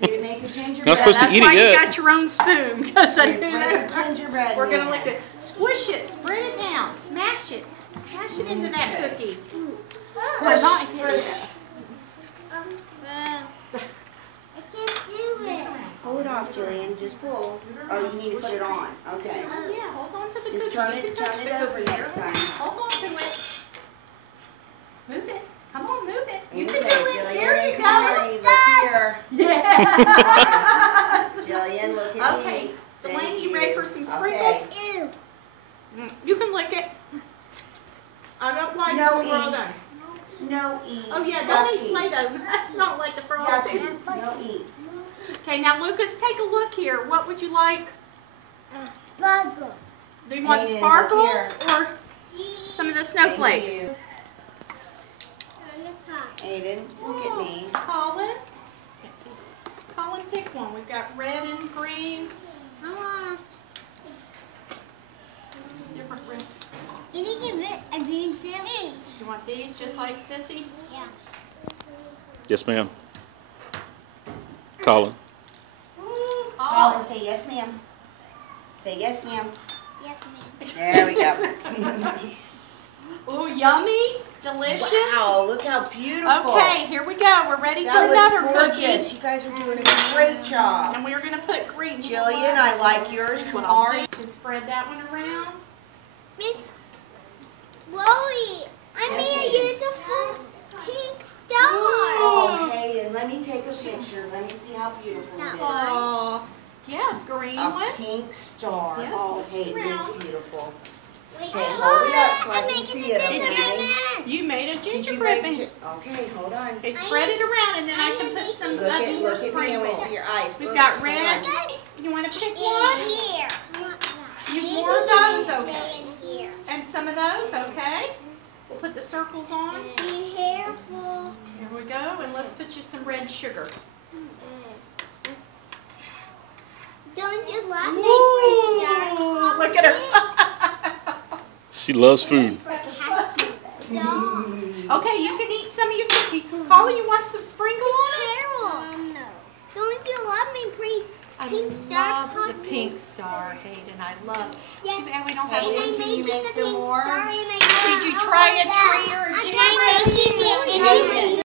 Did it make a gingerbread? Not supposed to That's eat why it yet. you got your own spoon, because I Did knew it make a that. gingerbread We're gonna man? lick it. Squish it, spread it down, smash it into that cookie. Push, Not push. I can't do it. Pull it off, Jillian. Just pull. Oh, you need to put it on. Okay. Oh yeah, hold on to the Just cookie. turn You it, can touch turn the it over cookie next here. time. Hold on to it. Move it. Come on, move it. You Okay, can do it. Jillian, There you come go. on, look here. Yeah. Jillian, look at Okay, me. Delaney, Thank you ready for some sprinkles? Okay. Ew. You can lick it. I got white No when we're all eat. done. No eat. Oh yeah, Yuck don't eat Play-Doh. That's not like the frosting. Yucky. No eat. Okay, now Lucas, take a look here. What would you like? Sparkle. Do you want Hayden, look sparkles here. or some of the Thank snowflakes? you. Aiden, look at me. Colin? Can't see. Colin, pick one. We've got red and green. I want. Different red. Can you give it a green silly? You want these just like Sissy? Yeah. Yes, ma'am. Colin. Ooh, Colin, say yes, ma'am. Say yes, ma'am. Yes, ma'am. There we go. Ooh, yummy. Delicious. Wow, look how beautiful. Okay, here we go. We're ready for That another looks gorgeous. cookie. You guys are doing a great job. And we're going to put green. Jillian, I like yours. What I'll do Kamari. is spread that one around. Miss Chloe, I Yes, made a ma'am. beautiful pink star. Oh, Hayden, let me take a picture. Let me see how beautiful it is. Oh, yeah, green A one. pink star. Yes, Oh, it's Hayden, round. it's beautiful. Wait, Okay, hold it up so I can making see a it, okay? gingerbread. You made a Did you gingerbread make man. it? Okay, hold on. Okay, spread it around and then I can put some Look at, more look at me. I want to sprinkles. see your eyes. We've Oops, got hold red. on. You want to pick In one? here. You Maybe more of those, okay? In here. And some of those, okay? We'll put the circles on. Be careful. Here we go, and let's put you some red sugar. Don't you love me, Ooh, look at her. She loves food. Okay, you can eat some of your cookie. Colin, you want some sprinkle on it? No. Don't you love me, please? I Pink star love the cookie. pink star, Hayden. I love. Yeah. Too bad we don't have. Hayden, can you make some more? Did you try a tree or a I'm gingerbread? making it. Hayden.